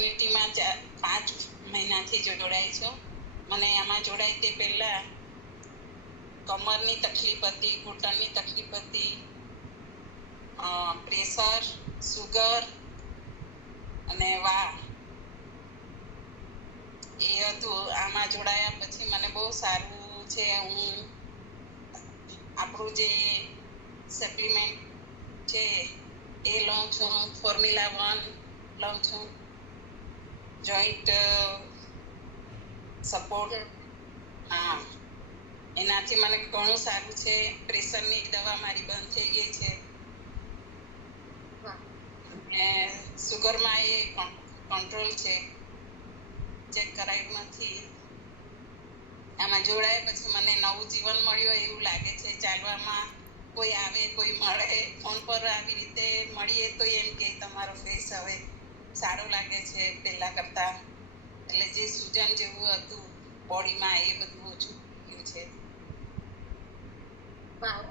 કમ્યુનિટીમાં 5 મહિનાથી જોડાઈ છું. મને આમાં જોડાઈ તે પહેલાં કમરની તકલીફ હતી, ઘૂંટણની તકલીફ હતી, પ્રેશર, સુગર અને એ હતું. આમાં જોડાયા પછી મને બહુ સારું છે. હું આપણું જે સપ્લિમેન્ટ છે એ લઉં છું, ફોર્મ્યુલા 1 લઉં છું, જોઈન્ટ સપોર્ટ. હા, એનાથી મને ઘણું સારું છે. પ્રેશરની દવા મારી બંધ થઈ ગઈ છે. અને સુગરમાં એ કંટ્રોલ છે. ચેક કરાયું નથી. આમાં જોડાયા પછી મને નવું જીવન મળ્યું એવું લાગે છે. ચાલવામાં કોઈ આવે, કોઈ મળે, ફોન પર આવી રીતે મળીએ તો એમ કે તમારો ફેસ હવે સારો લાગે છે પહેલાં કરતાં. એટલે જે સૂજન જેવું હતું બોડીમાં એ બધું ઓછું થયું છે.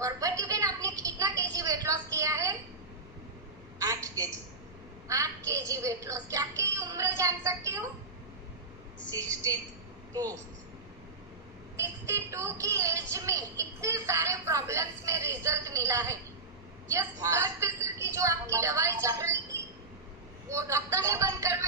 और बट बेन आपने कितना केजी वेट लॉस किया है? 8 केजी। 8 KG weight loss. क्या आपकी उम्र जान सकती हूँ? 62। 62 की एज में इतने सारे प्रॉब्लम्स में रिजल्ट मिला है। यस, ब्लड प्रेशर की जो आपकी दवाई चल रही थी वो डॉक्टर ने बंद करवाई।